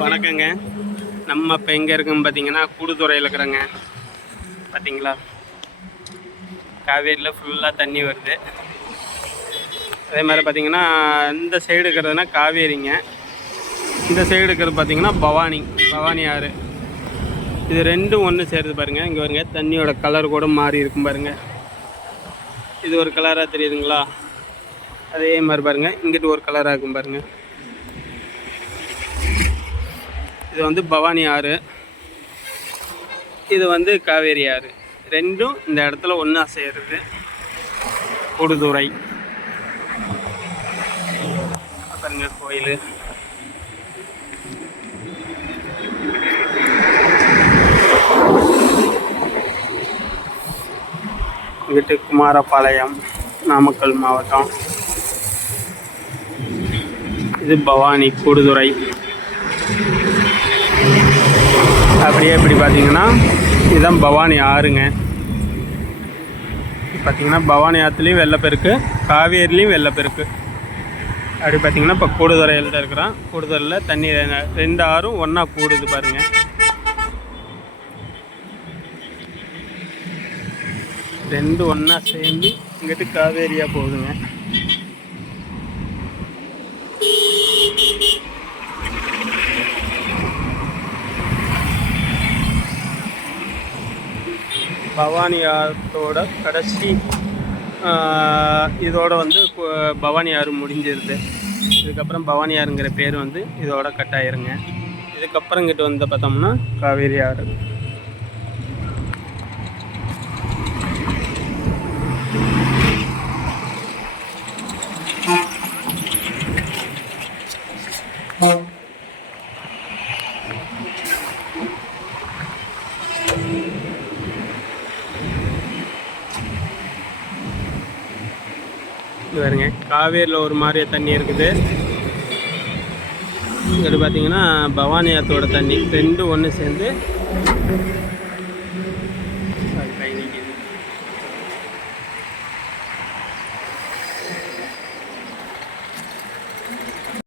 வணக்கங்க. நம்ம இப்போ எங்கே இருக்குன்னு பார்த்தீங்கன்னா கூடுதுறையில் இருக்கிறோங்க. பார்த்தீங்களா காவேரியில் ஃபுல்லாக தண்ணி வருது. அதே மாதிரி பார்த்தீங்கன்னா இந்த சைடு இருக்கிறதுனா காவேரிங்க. இந்த சைடு இருக்கிறது பார்த்தீங்கன்னா பவானி. பவானி ஆறு. இது ரெண்டும் ஒன்று சேருது பாருங்கள் இங்கே பாருங்க தண்ணியோட கலர் கூட மாறி இருக்கும் பாருங்கள் இது ஒரு கலராக தெரியுதுங்களா? அதே மாதிரி பாருங்கள் இங்கிட்டு ஒரு கலராக இருக்கும் பாருங்கள் இது வந்து பவானி ஆறு. இது வந்து காவேரி ஆறு. ரெண்டும் இந்த இடத்துல ஒன்றா சேருது. கொடுதுறை. பாருங்க கோயில். இங்கிட்டு குமாரபாளையம் நாமக்கல் மாவட்டம். இது பவானி கூடுதுறை. அப்படியே இப்படி பார்த்தீங்கன்னா இதுதான் பவானி ஆறுங்க. பார்த்தீங்கன்னா பவானி ஆற்றுலேயும் வெள்ளப்பெருக்கு காவேரிலையும் வெள்ளப்பெருக்கு அப்படி பார்த்தீங்கன்னா இப்போ கூடுதுறையில் தான் இருக்கிறோம் கூடுதுறையில் தண்ணி ரெண்டு ஆறும் ஒன்றா கூடுது பாருங்க. ரெண்டு ஒன்றா சேர்ந்து இங்கிட்டு காவேரியாக போகுதுங்க. பவானி ஆற்றோட கடைசி இதோட வந்து கு- பவானி ஆறு முடிஞ்சிருது. இதுக்கப்புறம் பவானி ஆறுங்கிற பேர் வந்து இதோட கட் ஆயிருங்க. இதுக்கப்புறம் கிட்ட வந்து பார்த்தோம்னா காவேரி ஆறு இது பாருங்க காவேரியில் ஒரு மாதிரியே தண்ணி இருக்குது. இங்கிட்டு பார்த்தீங்கன்னா பவானி ஆற்றோட தண்ணி ரெண்டு ஒன்று சேர்ந்து